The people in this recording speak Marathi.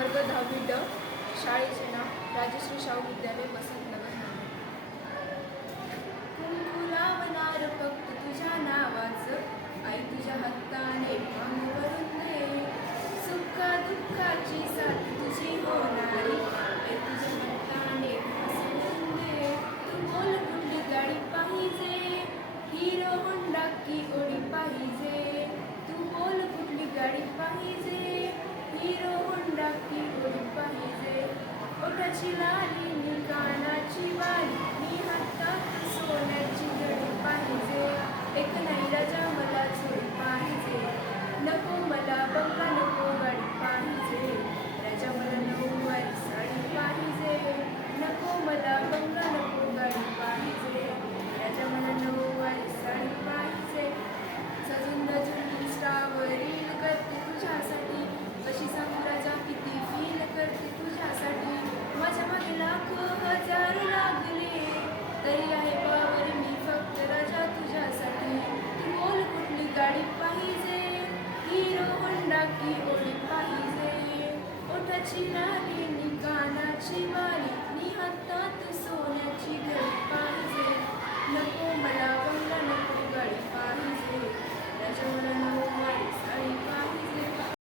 वर्ग 10वी ड. शाळेचे नाव राजश्री शाहू विद्यालय वसंतनगर नांदेड. कुंकू लावणार फक्त तुझ्या नावाचं, आई तुझ्या हाताने पान भरून दे. सुखा दुःखाची साथ तुझी होणारी, आई तुझ्या हाताने हसवून दे. तू बोल कुठली गाडी पाहिजे, हिरो होंडा की ओडी पाहिजे. तू बोल कुठली गाडी पाहिजे, हिरो होंडा की ओडी पाहिजे. ओठाची लाली नी कानाची वाली, नी हातात सोन्याची घडी पाहिजे. एक नाही राजा मला जोडी पाहिजे, नको मला बंगला नको गाडी पाहिजे. राजा मला नऊवारी साडी पाहिजे, नको मला बंगला नको गाडी पाहिजे. राजा मला नऊवारी साडी पाहिजे. सजून धजून इंस्टावर रील करते तुझ्यासाठी, कशी सांगू राजा किती फील करते तुझ्यासाठी. माझ्या मागे लाखो हजार लागले, तरी आहे बावर मी फक्त राजा तुझ्यासाठी. तू बोल कुठली गाडी पाहिजे, हिरो होंडा की ओडी पाहिजे. ओठाची लाली नी कानाची वाली,